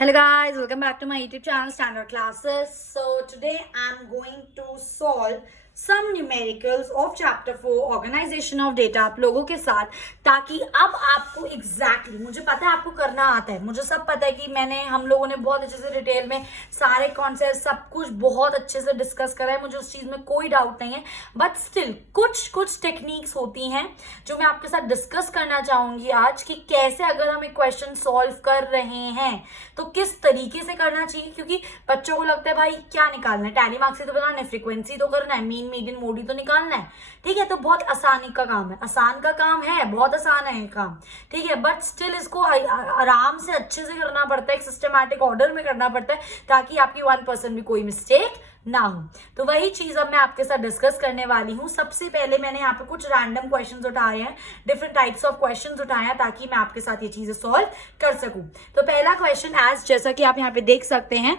Hello guys, welcome back to my YouTube channel Standard Classes. So today I'm going to solve some numericals of chapter 4 organization of data आप लोगों के साथ, ताकि अब आपको exactly, मुझे पता है आपको करना आता है, मुझे सब पता है कि हम लोगों ने बहुत अच्छे से डिटेल में सारे कॉन्सेप्ट सब कुछ बहुत अच्छे से डिस्कस करा है, मुझे उस चीज में कोई डाउट नहीं है. बट स्टिल कुछ टेक्निक्स होती हैं जो मैं आपके साथ डिस्कस करना चाहूंगी आज, कि कैसे अगर हम एक क्वेश्चन सॉल्व कर रहे हैं तो किस तरीके से करना चाहिए. क्योंकि बच्चों को लगता है भाई क्या निकालना है, टैली मार्क्स से तो बनाना है, फ्रीक्वेंसी तो करना है, मीन मीडियन मोडी तो निकालना है. ठीक है, तो बहुत आसानी का काम है, आसान का काम है, बहुत आसान है ये काम. ठीक है, बट स्टिल इसको आराम से अच्छे से करना पड़ता है, एक सिस्टमैटिक ऑर्डर में करना पड़ता है, ताकि आपकी 1% भी कोई मिस्टेक ना हो. तो वही चीज अब मैं आपके साथ डिस्कस करने वाली हूँ. सबसे पहले मैंने यहाँ पे कुछ रैंडम क्वेश्चंस उठाए हैं, डिफरेंट टाइप्स ऑफ क्वेश्चंस उठाए हैं, ताकि मैं आपके साथ ये चीजें सॉल्व कर सकूं. तो पहला क्वेश्चन एज जैसा कि आप यहाँ पे देख सकते हैं,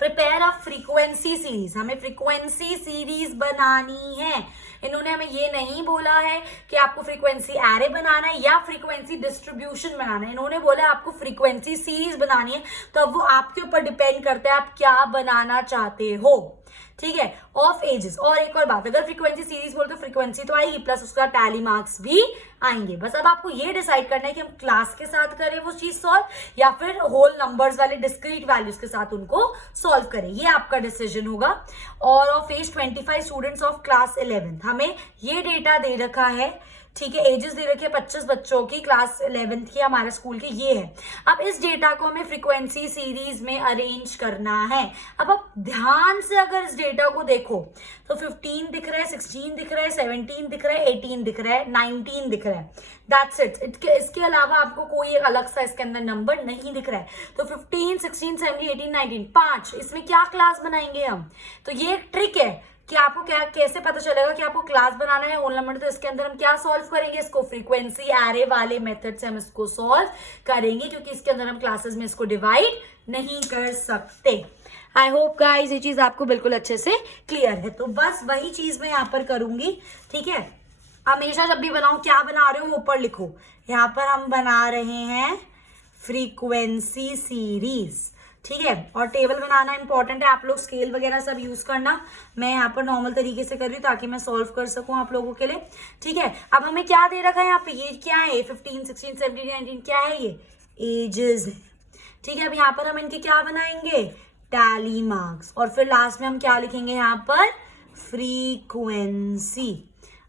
प्रिपेयर अ फ्रीक्वेंसी सीरीज. हमें फ्रीक्वेंसी सीरीज बनानी है. इन्होंने हमें ये नहीं बोला है कि आपको फ्रीक्वेंसी एरे बनाना है या फ्रीक्वेंसी डिस्ट्रीब्यूशन बनाना है, इन्होंने बोला आपको फ्रीक्वेंसी सीरीज बनानी है. तो अब वो आपके ऊपर डिपेंड करता है आप क्या बनाना चाहते हो. ठीक है, ऑफ एजेस. और एक और बात, अगर फ्रीक्वेंसी सीरीज बोलते तो फ्रीक्वेंसी तो आएगी प्लस उसका टैली मार्क्स भी आएंगे. बस अब आपको ये डिसाइड करना है कि हम क्लास के साथ करें वो चीज सॉल्व, या फिर होल नंबर्स वाले डिस्क्रीट वैल्यूज के साथ उनको सॉल्व करें. ये आपका डिसीजन होगा. और of age 25 students of class 11, हमें ये डेटा दे रखा है. ठीक है, एजेस दे रखे 25 बच्चों की, क्लास 11th की हमारे स्कूल की ये है. अब इस डेटा को हमें फ्रीक्वेंसी सीरीज में अरेंज करना है. अब आप ध्यान से अगर इस डेटा को देखो तो 15 दिख रहा है, 16 दिख रहा है, 17 दिख रहा है, 18 दिख रहा है, 19 दिख रहा है. That's it. इसके अलावा आपको कोई एक अलग सा इसके अंदर नंबर नहीं दिख रहा है. तो 15, 16, 17, 18, 19, 5, इसमें क्या क्लास बनाएंगे हम. तो ये एक ट्रिक है कि आपको क्या कैसे पता चलेगा कि आपको क्लास बनाना है होल नंबर. तो इसके अंदर हम क्या सॉल्व करेंगे, इसको फ्रीक्वेंसी एरे वाले मेथड से हम इसको सॉल्व करेंगे, क्योंकि इसके अंदर हम क्लासेस में इसको डिवाइड नहीं कर सकते. आई होप गाइस ये चीज आपको बिल्कुल अच्छे से क्लियर है. तो बस वही चीज मैं यहाँ पर करूंगी. ठीक है, हमेशा जब भी बनाओ क्या बना रहे हो ऊपर लिखो. यहाँ पर हम बना रहे हैं फ्रीक्वेंसी सीरीज. ठीक है, और टेबल बनाना इंपॉर्टेंट है, आप लोग स्केल वगैरह सब यूज करना. मैं यहाँ पर नॉर्मल तरीके से कर रही हूँ ताकि मैं सॉल्व कर सकूं आप लोगों के लिए. ठीक है, अब हमें क्या दे रखा है यहाँ पे, ये क्या है, 15, 16, 17, 19 क्या है, ये एजेस है. ठीक है, अब यहाँ पर हम इनके क्या बनाएंगे, टैली मार्क्स. और फिर लास्ट में हम क्या लिखेंगे यहाँ पर, फ्रीक्वेंसी.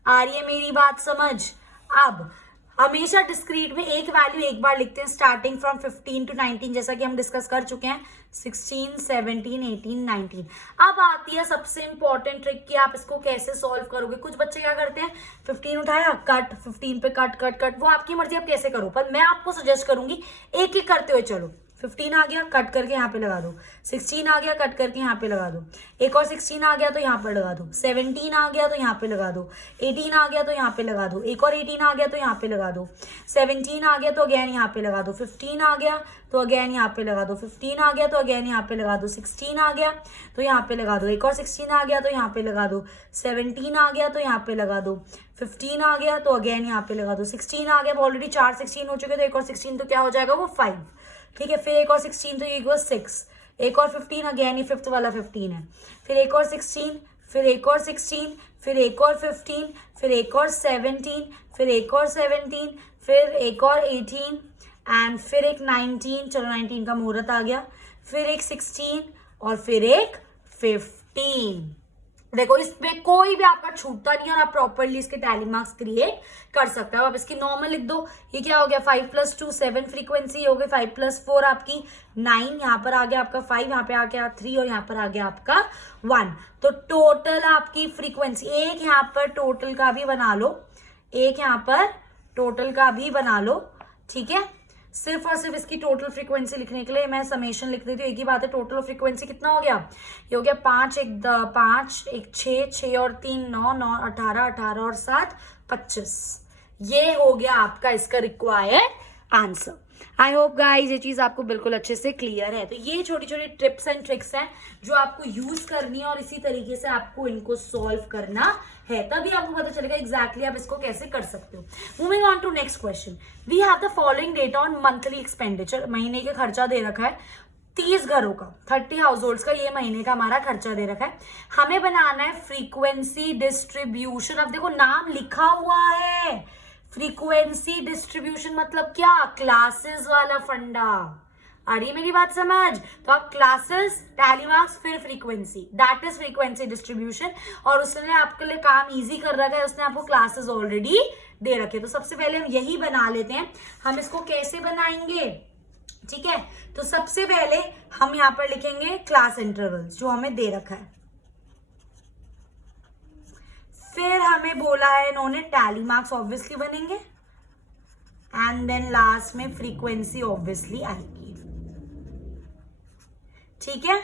आ रही है मेरी बात समझ. अब हमेशा डिस्क्रीट में एक वैल्यू एक बार लिखते हैं, स्टार्टिंग फ्रॉम 15 to 19, जैसा कि हम डिस्कस कर चुके हैं. 16, 17, 18, 19. अब आती है सबसे इंपॉर्टेंट ट्रिक कि आप इसको कैसे सॉल्व करोगे. कुछ बच्चे क्या करते हैं, 15 उठाया कट, 15 पे कट कट कट, वो आपकी मर्जी आप कैसे करो, पर मैं आपको सजेस्ट करूंगी एक एक करते हुए चलो. 15 आ गया कट करके यहाँ पे लगा दो, 16 आ गया कट करके यहाँ पे लगा दो, एक और 16 आ गया तो यहाँ पर लगा दो, 17 आ गया तो यहाँ पे लगा दो, 18 आ गया तो यहाँ पे लगा दो, एक और 18 आ गया तो यहाँ पे लगा दो, 17 आ गया तो अगेन यहाँ पे लगा दो, 15 आ गया तो अगेन यहाँ पे लगा दो, 15 आ गया तो अगेन यहाँ पे लगा दो, 16 आ गया तो यहाँ पे लगा दो, एक और 16 आ गया तो यहाँ पे लगा दो, 17 आ गया तो यहाँ पे लगा दो, 15 आ गया तो अगेन यहाँ पे लगा दो, 16 आ गया. ऑलरेडी 4 16 हो चुके, तो एक और 16 तो क्या हो जाएगा, वो 5. ठीक है, फिर एक और 16 तो ये 6, एक और 15 अगेन ये फिफ्थ वाला 15 है, फिर एक और 16, फिर एक और 16, फिर एक और 15, फिर एक और 17, फिर एक और 17, फिर एक और 18 एंड फिर एक 19. चलो 19 का मुहूर्त आ गया, फिर एक 16 और फिर एक 15. देखो इसमें कोई भी आपका छूटता नहीं है और आप प्रॉपरली इसके टैली मार्क्स क्रिएट कर सकते हो. अब इसकी नॉर्मल लिख दो. ये क्या हो गया, 5 + 2 7 फ्रीक्वेंसी हो गई, 5 + 4 आपकी 9, यहाँ पर आ गया आपका 5, यहाँ पे आ गया 3 और यहाँ पर आ गया आपका 1. तो टोटल आपकी फ्रीक्वेंसी, एक यहाँ पर टोटल का भी बना लो, एक यहाँ पर टोटल का भी बना लो. ठीक है, सिर्फ और सिर्फ इसकी टोटल फ्रीक्वेंसी लिखने के लिए मैं समेशन लिख देती हूँ. एक ही बात है, टोटल फ्रीक्वेंसी कितना हो गया, ये हो गया 5 एक 6 6 और 3 9 9 18 18 और 7 25. ये हो गया आपका इसका required answer. I hope guys ये चीज आपको बिल्कुल अच्छे से क्लियर है. तो ये छोटी छोटी टिप्स एंड ट्रिक्स हैं जो आपको यूज करनी है और इसी तरीके से आपको इनको सॉल्व करना है, तभी आपको पता चलेगा एग्जैक्टली आप इसको कैसे कर सकते हो. Moving on to next question. We have the following data on monthly expenditure. महीने के खर्चा दे रखा है 30 घरों का, 30 हाउस होल्ड्स का ये महीने का हमारा खर्चा दे रखा है। हमें बनाना है फ्रीक्वेंसी डिस्ट्रीब्यूशन। अब देखो नाम लिखा हुआ है, फ्रीक्वेंसी डिस्ट्रीब्यूशन मतलब क्या, क्लासेस वाला फंडा। आ रही मेरी बात समझ? तो आप क्लासेस, टैली मार्क्स, फिर frequency, that is frequency distribution. और उसने आपके लिए काम इजी कर रखा है, उसने आपको क्लासेस ऑलरेडी दे रखे। तो सबसे पहले हम यही बना लेते हैं। हम इसको कैसे बनाएंगे, ठीक है? तो सबसे पहले हम यहां पर लिखेंगे क्लास इंटरवल्स जो हमें दे रखा है। फिर हमें बोला है इन्होंने टैली मार्क्स ऑब्वियसली बनेंगे, एंड देन लास्ट में फ्रीक्वेंसी ऑब्वियसली आएगी, ठीक है?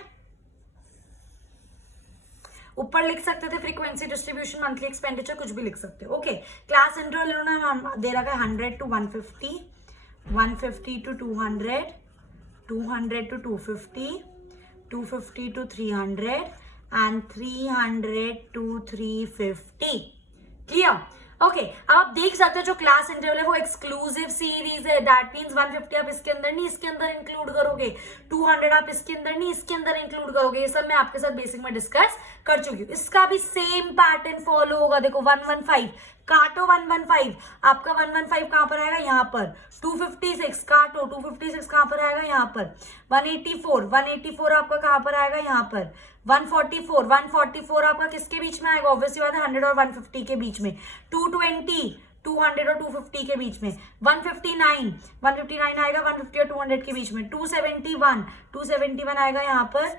ऊपर लिख सकते थे फ्रीक्वेंसी डिस्ट्रीब्यूशन, मंथली एक्सपेंडिचर, कुछ भी लिख सकते हो। ओके, क्लास इंटरवल इन्होंने दे रखा है 100 to 150, 150 to 200, 200 to 250, 250 to 300 and 300 to 350। Clear? Okay, अब आप देख सकते हो जो क्लास इंटरवल है वो एक्सक्लूसिव सीरीज है। दैट मींस 150 आप इसके अंदर नहीं, इसके अंदर इंक्लूड करोगे, 200 आप इसके अंदर नहीं, इसके अंदर इंक्लूड करोगे। ये सब मैं आपके साथ बेसिक में डिस्कस कर चुकी हूँ। इसका भी सेम पैटर्न फॉलो होगा। देखो 115 काटो, 115 आपका 115 कहां पर आएगा, यहाँ पर। 256 काटो, 256 कहां पर आएगा, यहाँ पर। 184 आपका कहां पर आएगा, यहाँ पर। 144 आपका किसके बीच में आएगा, ऑब्वियसली बात है 100 और 150 के बीच में। 220 200 और 250 के बीच में। 159 आएगा 150 और 200 के बीच में। 271 आएगा यहाँ पर।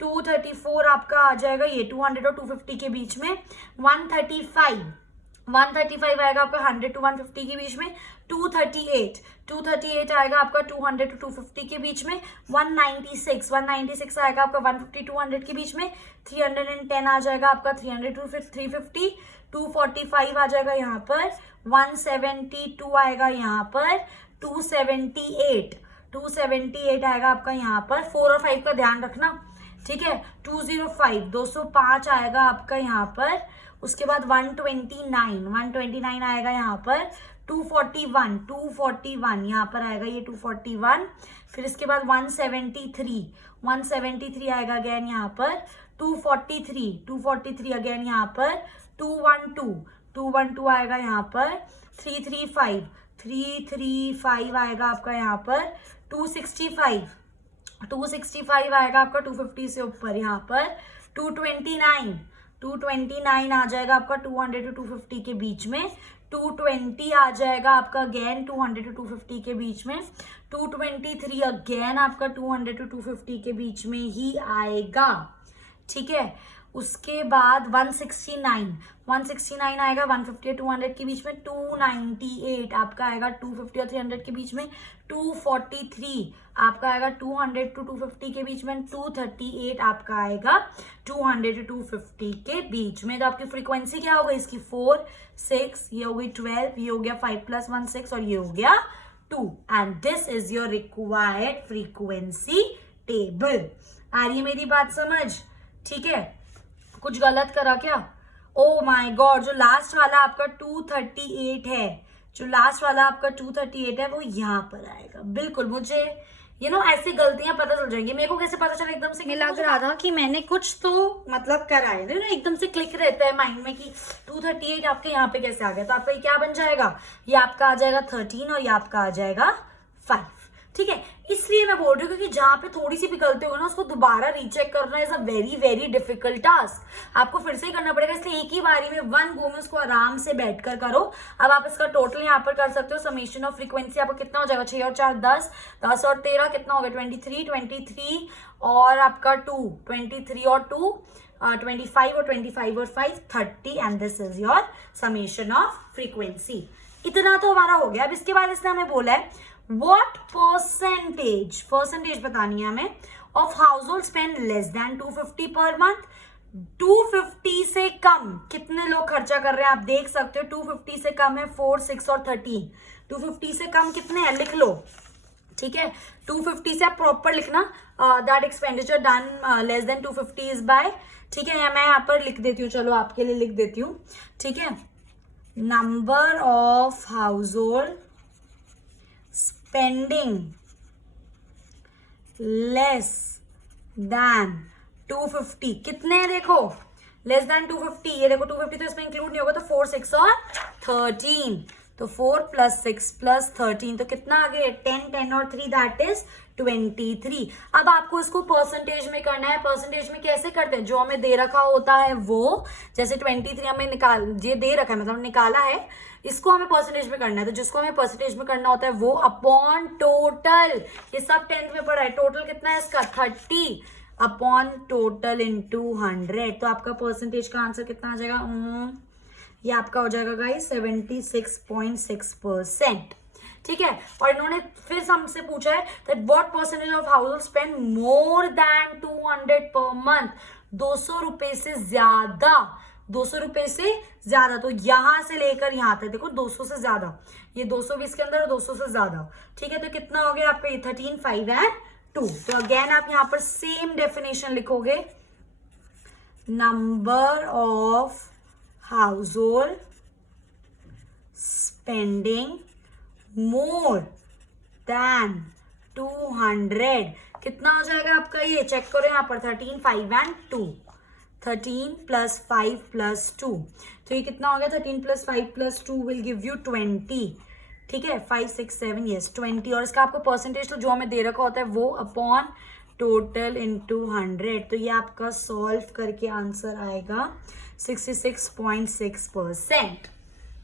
234 आपका आ जाएगा ये 200 और 250 के बीच में। 135 आएगा आपका 100 to 150 के बीच में। 238 आएगा आपका 200 to 250 के बीच में। 196 आएगा आपका 150 200 के बीच में। 310 आ जाएगा आपका 300 to 350। 245 आ जाएगा यहाँ पर। 172 आएगा यहाँ पर। 278 आएगा आपका यहाँ पर। 4 और 5 का ध्यान रखना, ठीक है। 205 आएगा आपका यहाँ पर। उसके बाद 129 आएगा यहाँ पर। 241 यहाँ पर आएगा ये 241। फिर इसके बाद 173 आएगा अगेन यहाँ पर। 243 अगेन यहाँ पर। 212 आएगा यहाँ पर। 335 आएगा आपका यहाँ पर। 265 आएगा आपका 250 से ऊपर यहाँ पर। 229 आ जाएगा आपका 200 to 250 के बीच में। 220 आ जाएगा आपका अगेन 200 to 250 के बीच में। 223 अगेन आपका 200 to 250 के बीच में ही आएगा, ठीक है। उसके बाद 169 आएगा 150 और 200 के बीच में। 298 आपका आएगा 250 और 300 के बीच में। 243 आपका आएगा 200 to 250 के बीच में। 238 आपका आएगा 200 to 250 के बीच में। तो आपकी फ्रीक्वेंसी क्या हो गई इसकी, 4, 6, ये हो गई 12, ये हो गया 5 + 1 6 और ये हो गया 2। And this is your required frequency table. आ रही है मेरी बात समझ, ठीक है? कुछ गलत करा क्या? ओ माय गॉड, जो लास्ट वाला आपका 238 है, वो यहाँ पर आएगा। बिल्कुल, मुझे ऐसी गलतियां पता चल जाएंगी। मेरे को कैसे पता चला एकदम से, लग रहा था कि मैंने कुछ तो मतलब करा है ना, एकदम से क्लिक रहता है माइंड में कि 238 आपके यहाँ पे कैसे आ गया। तो आपका ये क्या बन जाएगा, ये आपका आ जाएगा 13 और ये आपका आ जाएगा 5, ठीक है। इसलिए मैं बोल रही हूँ क्योंकि जहां पे थोड़ी सी भी गलती होगी ना, उसको दोबारा रीचेक करना is a very very difficult task. आपको फिर से ही करना पड़ेगा, इसलिए एक ही बारी में 1 गो में उसको आराम से बैठकर करो। अब आप इसका टोटल यहाँ पर कर सकते हो। समेशन ऑफ फ्रीक्वेंसी आपको कितना हो जाएगा, 6 और 4 10, 10 और 13 कितना हो गया, 23 और आपका 2, 23 और 2 25 और 25 और 5 30। And this is your summation of frequency. इतना तो हमारा हो गया। अब इसके बाद इसने हमें बोला है What percentage बतानी है हमें of household spend less than 250 per month। 250 से कम कितने लोग खर्चा कर रहे हैं आप देख सकते हो। 250 से कम है 4, 6 और 13। 250 से कम कितने हैं लिख लो, ठीक है। 250 से आप प्रॉपर लिखना, that expenditure done less than 250 is by, ठीक है। मैं यहाँ पर लिख देती हूँ, चलो आपके लिए लिख देती हूँ, ठीक है। Number of house hold spending less than 250 कितने हैं देखो, लेस देन 250, ये देखो 250 तो इसमें इंक्लूड नहीं होगा, तो 4 6 और 13, तो 4 + 6 + 13 तो कितना आ गया 10 10 और 3 दैट इज 23। अब आपको इसको परसेंटेज में करना है। परसेंटेज में कैसे करते हैं, जो हमें दे रखा होता है वो, जैसे 23 हमें ये दे रखा है, मतलब निकाला है, इसको हमें परसेंटेज में करना है, तो जिसको हमें परसेंटेज में करना होता है वो अपॉन टोटल, ये सब 10th में पढ़ा है, टोटल कितना है इसका 30 अपॉन टोटल इंटू 100, तो आपका परसेंटेज का आंसर कितना आ जाएगा, ये आपका हो जाएगा गाइस 76.6%। ठीक है, और इन्होंने फिर हमसे पूछा है that what percentage of house spend more than 200 per month, 200 रुपए से ज्यादा, 200 रुपए से ज्यादा, तो यहां से लेकर यहां तक देखो 200 से ज्यादा, ये 220 के अंदर और 200 से ज्यादा। ठीक है, तो कितना हो गया आपका 13 5 एंड 2। तो अगेन आप यहां पर सेम डेफिनेशन लिखोगे, number of household spending more than 200, कितना हो जाएगा आपका, ये चेक करो यहाँ पर 13 5 एंड 2, 13 + 5 + 2, तो ये कितना हो गया 13 + 5 + 2 विल गिव यू 20। ठीक है, 5 6 7 यस 20, और इसका आपको परसेंटेज तो जो हमें दे रखा होता है वो अपॉन टोटल इंटू 100, तो ये आपका सॉल्व करके आंसर आएगा 66.6%।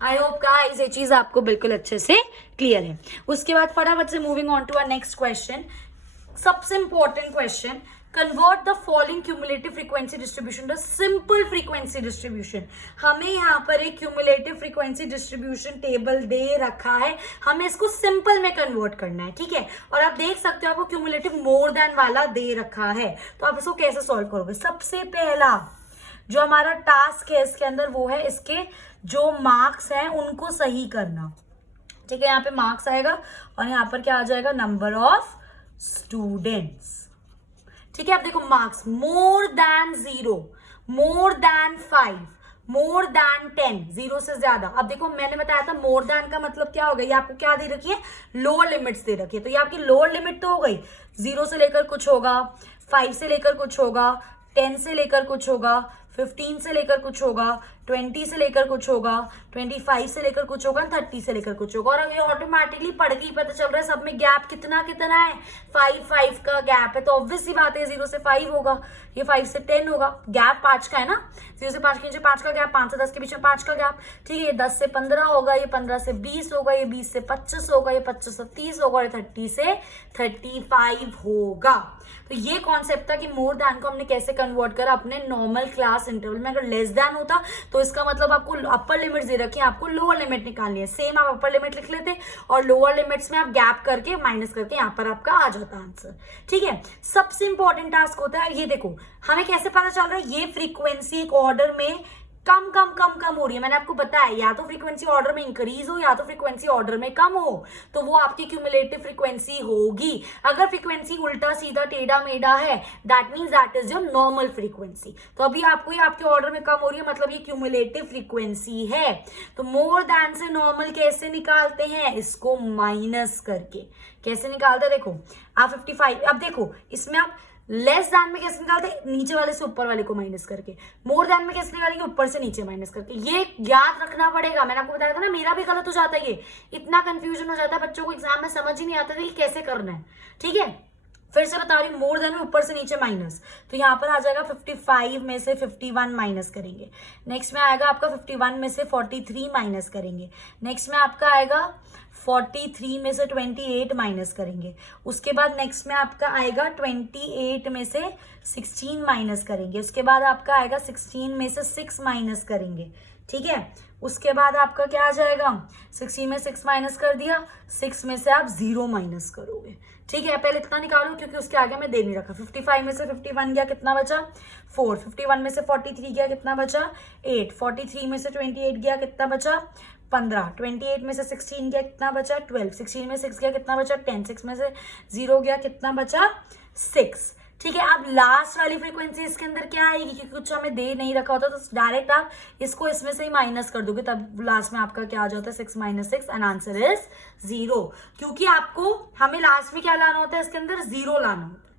आई होप गाइस ये चीज आपको बिल्कुल अच्छे से क्लियर है। उसके बाद फटाफट से moving on to our next question, सबसे important question, convert the following cumulative frequency distribution to simple frequency distribution. हमें यहाँ पर एक क्यूमुलेटिव फ्रीक्वेंसी डिस्ट्रीब्यूशन टेबल दे रखा है, हमें इसको सिंपल में कन्वर्ट करना है। ठीक है, और आप देख सकते हो आपको क्यूमुलेटिव मोर देन वाला दे रखा है, तो आप इसको कैसे सॉल्व करोगे। सबसे पहला जो हमारा टास्क है इसके अंदर वो है इसके जो मार्क्स हैं उनको सही करना। ठीक है, यहाँ पे मार्क्स आएगा और यहाँ पर क्या आ जाएगा, नंबर ऑफ स्टूडेंट्स। ठीक है, अब देखो marks more than 0, more than 5, more than 10, 0 से ज्यादा। अब देखो मैंने बताया था मोर देन का मतलब क्या होगा, ये आपको क्या दे रखी है, लोअर लिमिट्स दे रखी है, तो ये आपकी लोअर लिमिट तो हो गई, 0 से लेकर कुछ होगा, 5 से लेकर कुछ होगा, 10 से लेकर कुछ होगा, 15 से लेकर कुछ होगा, 20 से लेकर कुछ होगा, 25 से लेकर कुछ होगा, 30 से लेकर कुछ होगा। और ये ऑटोमेटिकली पढ़ के ही पता चल रहा है सब में गैप कितना कितना है, 5 5 का गैप है, तो ऑब्वियस सी बात है 0 से 5 होगा, ये 5 से 10 होगा, गैप 5 का है ना, 0 से 5 के नीचे 5 का गैप, 5 से 10 के बीच में 5 का गैप। ठीक है, ये 10 से 15 होगा, ये 15 से 20 होगा, ये 20 से 25 होगा, ये 25 से 30 होगा, ये 30 से 35 होगा। तो ये कॉन्सेप्ट था कि मोर देन को हमने कैसे कन्वर्ट करा अपने नॉर्मल क्लास इंटरवल में। अगर लेस देन होता तो इसका मतलब आपको अपर लिमिट दे रखी है, आपको लोअर लिमिट निकालनी है, सेम आप अपर लिमिट लिख लेते और लोअर लिमिट्स में आप गैप करके माइनस करके यहाँ पर आपका आ जाता आंसर। ठीक है, सबसे इंपॉर्टेंट टास्क होता है ये देखो, हमें कैसे पता चल रहा है ये फ्रीक्वेंसी एक ऑर्डर में कम कम कम कम हो रही है। मैंने आपको बताया या तो फ्रीक्वेंसी ऑर्डर में इंक्रीज हो या तो फ्रीक्वेंसी ऑर्डर में कम हो, तो वो आपकी क्यूमुलेटिव फ्रीक्वेंसी होगी। अगर फ्रीक्वेंसी उल्टा सीधा टेढ़ा मेढ़ा है that means that is your normal frequency. तो अभी आपको ये आपके ऑर्डर में कम हो रही है, मतलब ये क्यूमुलेटिव फ्रीक्वेंसी है। तो मोर देन से नॉर्मल कैसे निकालते हैं, इसको माइनस करके। कैसे निकालते हैं देखो, आप 55, अब देखो इसमें आप लेस देन में कैसे निकालते हैं, नीचे वाले से ऊपर वाले को माइनस करके। मोर देन में कैसे निकालेंगे, ऊपर से नीचे माइनस करके। ये याद रखना पड़ेगा, मैंने आपको बताया था ना, मेरा भी गलत हो जाता है, ये इतना कंफ्यूजन हो जाता है बच्चों को, एग्जाम में समझ ही नहीं आता था कि कैसे करना है। ठीक है, फिर से बता रही हूँ, मोर देन में ऊपर से नीचे माइनस, तो यहाँ पर आ जाएगा 55 में से 51 माइनस करेंगे। नेक्स्ट में आएगा आपका 51 में से 43 माइनस करेंगे। नेक्स्ट में आपका आएगा 43 में से 28 माइनस करेंगे। उसके बाद नेक्स्ट में आपका आएगा 28 में से 16 माइनस करेंगे। उसके बाद आपका आएगा 16 में से 6 माइनस करेंगे। ठीक है, उसके बाद आपका क्या आ जाएगा, 16 में 6 माइनस कर दिया, 6 में से आप 0 माइनस करोगे। ठीक है, पहले इतना निकालो क्योंकि उसके आगे मैं दे नहीं रखा। 55 में से 51 गया, कितना बचा 4। 51 में से 43 गया, कितना बचा 8। 43 में से 28 गया, कितना बचा 15। 28 में से 16 गया, कितना बचा 12। 16 में 6 गया, कितना बचा 10। 6 में से 0 गया, कितना बचा 6। ठीक है, अब लास्ट वाली फ्रीक्वेंसी इसके अंदर क्या आएगी, क्योंकि कुछ हमें दे नहीं रखा होता तो डायरेक्ट आप इसको इसमें से ही माइनस कर दोगे, तब लास्ट में आपका क्या आ जाता है 6 - 6 एंड आंसर इज 0, क्योंकि आपको हमें लास्ट में क्या लाना होता है, इसके अंदर 0 लाना होता है।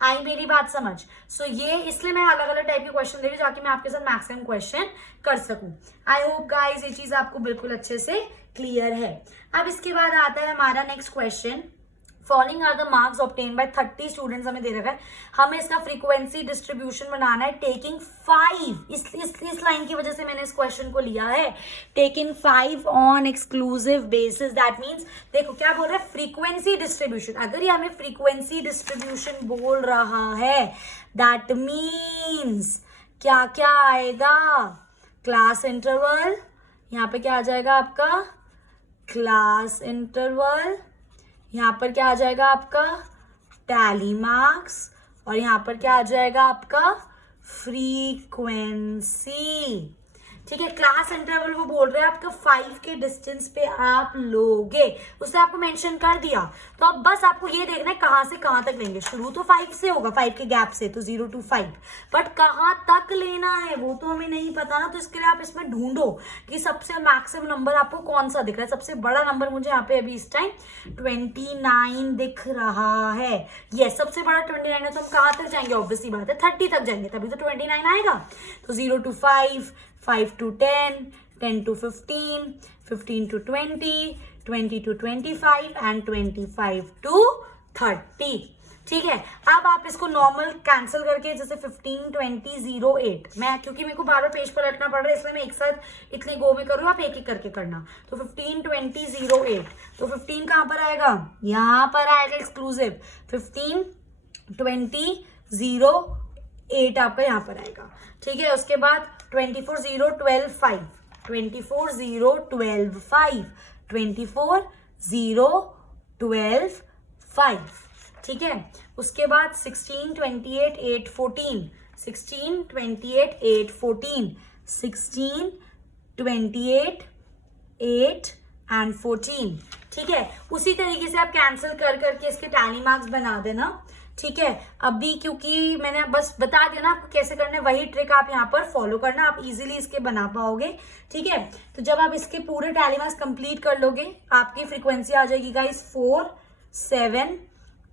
आई मेरी बात समझ? सो ये इसलिए मैं अलग अलग टाइप के क्वेश्चन दे रही हूँ ताकि मैं आपके साथ मैक्सिमम क्वेश्चन कर सकूं। आई होप गाइस ये चीज आपको बिल्कुल अच्छे से क्लियर है। अब इसके बाद आता है हमारा next question, following are the marks obtained by 30 students, हमें दे रखा है हमें इसका फ्रीक्वेंसी डिस्ट्रीब्यूशन बनाना है टेकिंग 5, इस लाइन की वजह से मैंने इस क्वेश्चन को लिया है, taking 5 on exclusive basis. That means देखो क्या बोल रहा है, फ्रीक्वेंसी डिस्ट्रीब्यूशन। अगर ये हमें फ्रीक्वेंसी डिस्ट्रीब्यूशन बोल रहा है दैट मीन्स क्या क्या आएगा, क्लास इंटरवल, यहाँ पे क्या आ जाएगा आपका क्लास इंटरवल, यहाँ पर क्या आ जाएगा आपका टैली मार्क्स, और यहाँ पर क्या आ जाएगा आपका फ्रीक्वेंसी। ठीक है, क्लास इंटरवल वो बोल रहे हैं आपका 5 के डिस्टेंस पे आप लोगे, उसने आपको मेंशन कर दिया। तो अब बस आपको ये देखना है कहाँ से कहाँ तक लेंगे। शुरू तो 5 से होगा, 5 के गैप से, तो 0 to 5, बट कहाँ तक लेना है वो तो हमें नहीं पता ना। तो इसके लिए आप इसमें ढूंढो कि सबसे मैक्सिमम नंबर आपको कौन सा दिख रहा है। सबसे बड़ा नंबर मुझे यहाँ पे अभी इस टाइम 29 दिख रहा है। यस, सबसे बड़ा 29 है, तो हम कहाँ तक जाएंगे, ऑब्वियसली बात है 30 तक जाएंगे, तभी तो 29 आएगा। तो 0 to 5, 5 to 10, 10 to 15, 15 to 20, 20 to 25 and 25 to 30। ठीक है, अब आप इसको नॉर्मल कैंसिल करके जैसे 15, 20, 0, 8, मैं क्योंकि मेरे को बार बार पेज पर रखना पड़ रहा है इसलिए मैं एक साथ इतने गो में करूँ, आप एक एक करके करना। तो 15, 20, 0, 8, तो 15 कहाँ पर आएगा, यहाँ पर आएगा एक्सक्लूसिव। 15, 20, 0, 8 आपका यहाँ पर आएगा। ठीक है, उसके बाद 24, 0, 12, 5, 24, 0, 12, 5, 24, 0, 12, 5। ठीक है, उसके बाद 16, 28, 8, 14, 16, 28, 8, 14, 16, 28, 8 and 14। ठीक है, उसी तरीके से आप कैंसिल कर करके इसके टैली मार्क्स बना देना। ठीक है, अभी क्योंकि मैंने बस बता दिया ना आपको कैसे करना है, वही ट्रिक आप यहाँ पर फॉलो करना, आप इजीली इसके बना पाओगे। ठीक है, तो जब आप इसके पूरे टैली मार्क्स कंप्लीट कर लोगे आपकी फ्रीक्वेंसी आ जाएगी गाइस 4, 7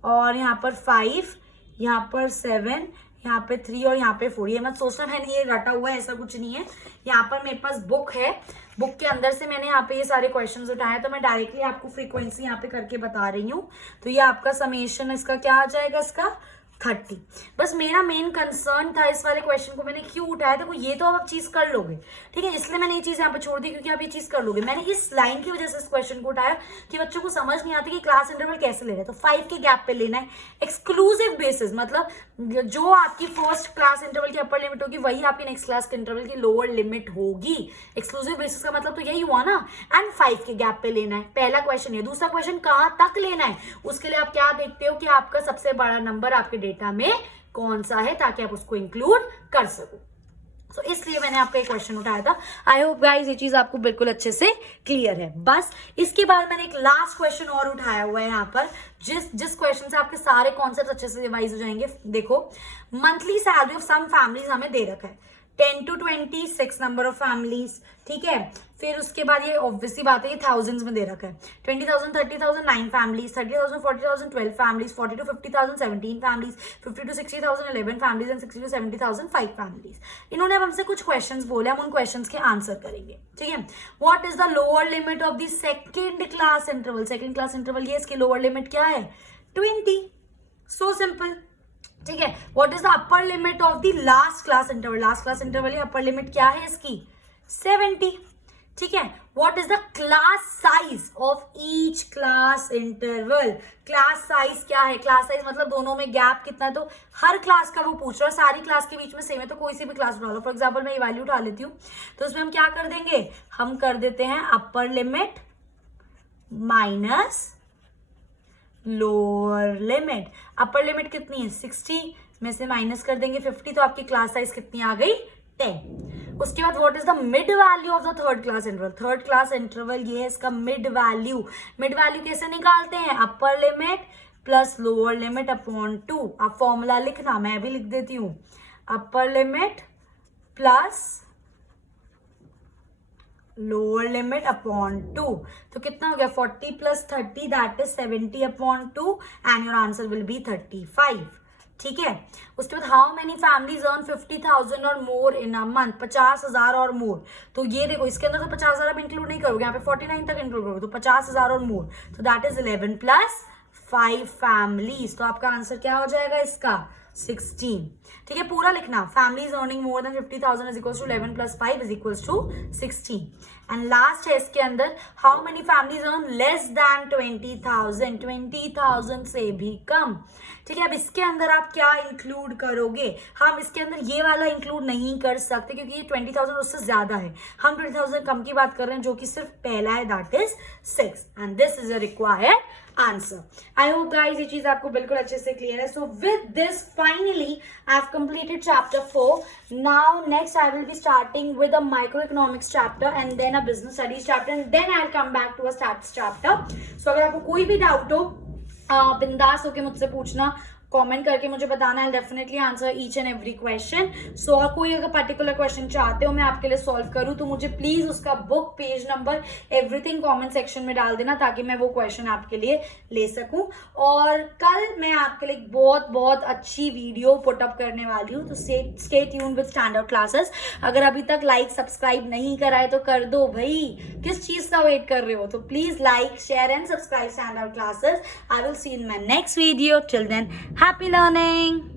और यहाँ पर 5, यहाँ पर 7, यहाँ पे 3 और यहाँ पे 4। ये मत सोचना मैंने ये रटा हुआ है, ऐसा कुछ नहीं है। यहाँ पर मेरे पास बुक है, बुक के अंदर से मैंने यहाँ पे ये सारे क्वेश्चंस उठाए, तो मैं डायरेक्टली आपको फ्रीक्वेंसी यहाँ पे करके बता रही हूँ। तो ये आपका समेशन इसका क्या आ जाएगा, इसका 30। बस मेरा मेन कंसर्न था इस वाले क्वेश्चन को मैंने क्यों उठाया, देखो ये तो आप चीज कर लोगे, ठीक है, इसलिए मैंने ये चीज यहाँ पे छोड़ दी क्योंकि आप ये चीज कर लोगे। मैंने इस लाइन की वजह से इस क्वेश्चन को उठाया कि बच्चों को समझ नहीं आती कि क्लास इंटरवल कैसे ले रहे हैं। तो 5 के गैप पे लेना है, एक्सक्लूसिव बेसिस, मतलब जो आपकी फर्स्ट क्लास इंटरवल की अपर लिमिट होगी वही आपकी नेक्स्ट क्लास के इंटरवल की लोअर लिमिट होगी। एक्सक्लूसिव बेसिस का मतलब तो यही हुआ ना, एंड 5 के गैप पे लेना है। पहला क्वेश्चन है। दूसरा क्वेश्चन कहाँ तक लेना है, उसके लिए आप क्या देखते हो कि आपका सबसे बड़ा नंबर आपके डेटा में कौन सा है, ताकि आप उसको इंक्लूड कर सको। तो इसलिए मैंने आपका एक क्वेश्चन उठाया था। आई होप गाइस ये चीज आपको बिल्कुल अच्छे से क्लियर है। बस इसके बाद मैंने एक लास्ट क्वेश्चन और उठाया हुआ है यहाँ पर, जिस क्वेश्चन से आपके सारे कॉन्सेप्ट अच्छे से रिवाइज हो जाएंगे। देखो, monthly salary of some families हमें दे रखा है 10 to 26 नंबर ऑफ फैमिलीज। ठीक है, फिर उसके बाद ये ऑब्वियसली बात है ये थाउजेंड्स में दे रखा है। 20,000, 30,000 9 families, 30,000, 40,000 12 families, 40 to 50,000 17 families, 50 to 60,000 11 families and 60 to 70,000 5 families. इन्होंने अब हमसे कुछ क्वेश्चंस बोले, हम उन क्वेश्चंस के आंसर करेंगे। ठीक है, what is the lower limit of the second class interval. Second class interval ये, इसकी लोअर लिमिट क्या है 20। So simple. ठीक है, what is the upper limit of the last class interval. Last class interval upper limit क्या है इसकी 70। ठीक है, what is the class size of each class interval. Class size क्या है, क्लास साइज मतलब दोनों में गैप कितना है। तो हर क्लास का वो पूछ रहा है, सारी क्लास के बीच में सेम है तो कोई सी भी क्लास उठा लो। फॉर एग्जाम्पल मैं ये वैल्यू उठा लेती हूँ, तो उसमें हम क्या कर देंगे, हम कर देते हैं upper limit minus lower limit. Upper limit कितनी है 60 में से माइनस कर देंगे 50, तो आपकी क्लास साइज कितनी आ गई 10। उसके बाद what is the mid value of the third class interval. Third class interval ये है इसका मिड वैल्यू। मिड वैल्यू कैसे निकालते हैं, upper limit plus lower limit upon 2. अब फॉर्मूला लिखना, मैं भी लिख देती हूँ. Upper limit plus lower limit upon 2. तो कितना हो गया? 40 plus 30 that is 70 upon 2 and your answer will be 35. ठीक है. उसके बाद हाउ मेनी फैमिलीज अर्न 50,000 और मोर इन अ मंथ. 50,000 और मोर. तो ये देखो, इसके अंदर तो 50,000 आप इंक्लूड नहीं करोगे, यहाँ पे 49 तक इंक्लूड करोगे, तो 50,000 और मोर. तो दैट इज 11 प्लस 5 फैमिलीज. तो आपका आंसर क्या हो जाएगा इसका? 16. ठीक है, पूरा लिखना. Families earning more than 50,000 is equals to 11 plus 5 is equals to 16. And last है इसके अंदर, how many families earn less than 20,000. 20,000 से भी कम. ठीक है, अब इसके अंदर आप क्या इंक्लूड करोगे? हम इसके अंदर ये वाला इंक्लूड नहीं कर सकते क्योंकि ये 20,000 उससे ज्यादा है. हम 20,000 कम की बात कर रहे हैं जो कि सिर्फ पहला है, that is 6. And this is a required answer. I hope guys ये चीज आपको बिल्कुल अच्छे से क्लियर है. So with this finally I have completed chapter 4. Now next I will be starting with a micro economics chapter and then a business studies chapter and then I will come back to a statistics chapter. So अगर आपको कोई भी doubt हो, बिंदास होके मुझसे पूछना, comment करके मुझे बताना है. Definitely answer each and every question. So और कोई अगर पर्टिकुलर क्वेश्चन चाहते हो मैं आपके लिए सॉल्व करूं तो मुझे प्लीज उसका book, page number, everything comment section में डाल देना ताकि मैं वो क्वेश्चन आपके लिए ले सकूं. और कल मैं आपके लिए बहुत बहुत अच्छी वीडियो पुट अप करने वाली हूँ. तो stay tuned with standard classes. अगर अभी तक लाइक सब्सक्राइब नहीं करा है तो कर दो भाई, किस चीज का वेट कर रहे हो? तो please like, share and subscribe standard classes. I will see in my next video. Till then, happy learning.